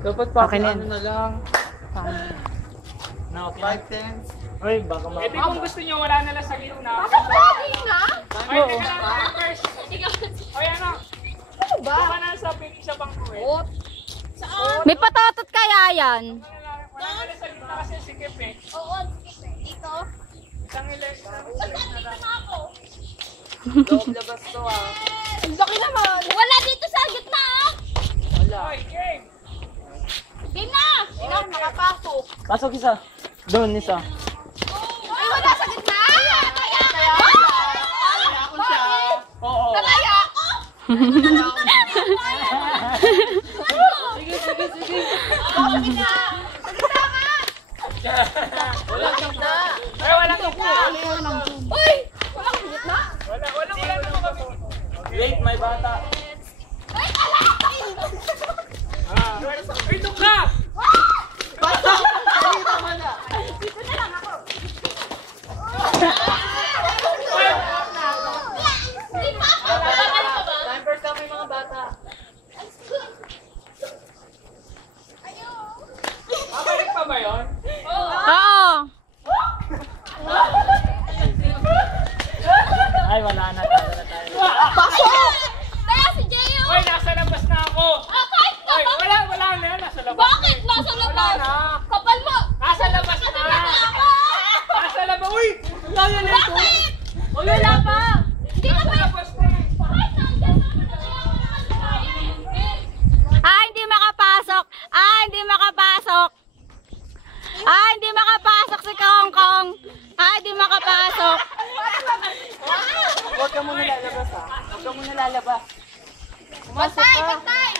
Dapat pa Okay na ano na lang. Na okay. 5 tenths. Uy, baka Eh di kung gusto nyo, wala na lang sa gitna. Bakit na? Ay, teka lang, first. Ay, ano? Ano ba? Baka na sa isa pang kuwet. Saan? May patotot kaya yan? Wala na lang sa gitna kasi sikip eh. Oo, dito. Isang ilan. Basta dito na ako. Loob labas to ah. Ang laki naman. Wala dito sa gitna ah. Wala. Hoy, game! Game na. Hindi ako makapasok. Pasok isa. Doon isa. Ay, wala sa gitna. Kaya kaya. Kaya ako siya. Oo. Kaya ako. Sige, sige, sige. Sa gitna. Sa gitna ka. Wala gitna. Ay, walang gitna! Uy! Wala kang gitna. Wala naman kami. Wait, may bata. Ay, ala! Ay, ito ka! Dito mo na. Dito na lang ako. Di pa ako. Babalik ka ba? Time first kami mga bata. Babalik pa ba yun? Oo. Ay, wala na. Talo na tayo. Pasok! Kaya si Jeyo. Hoy, nasa labas na ako! Kahit na Hoy, ba? wala na, nasa labas. Bakit? Nasa labas. Wala na. Kapal mo. Nasa labas na! Ano na ako? Nasa labas! Uy! Wala na ito! Bakit? Wala pa! Hindi na Nasa ba? labas na! Kahit nandiyan naman na kaya ako naman kaya. Hindi makapasok. Hindi makapasok. Hindi makapasok si Kong Kong. Hindi makapasok. Huwag ka muna lalabas ha. Huwag ka muna lalabas. Pumasok Bantay! ka. Bantay!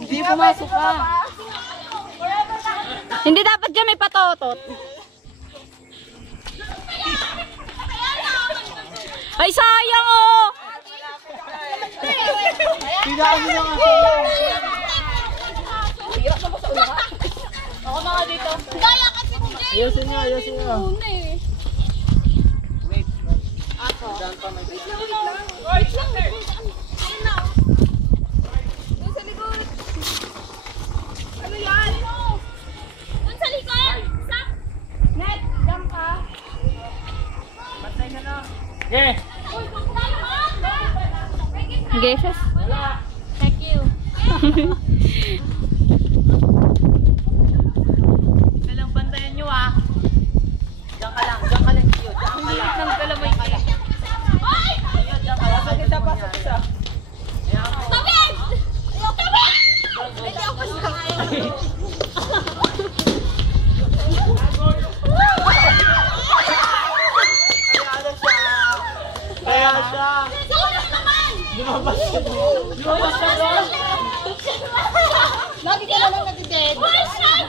Hindi pumasok ka. Hindi dapat dyan may patotot. Ay, sayang oh. Pinaan mo na nga. Ako mga dito. Gaya kasi si Jeyo. Ayusin nyo, ayusin nyo. Wait. Diyan pa may Hoy, shooter! Ayun na. Doon sa likod. Ano yan? Doon sa likod. Sak. Net, jump ka. Bantay na lang. Yeah! Uy, punta naman. Geses. Wala! Thank you. Dalang bantayan nyo ah. Diyan ka lang, diyan ka lang. Diyan ka lang. Nang galamay ka. Ay! Pasok isa, pasok isa. Tabid! Tabid! Hindi ako pasok. Kaya siya. Sino naman? Lumabas siya doon. Lagi ka lang nag-dead. One shot!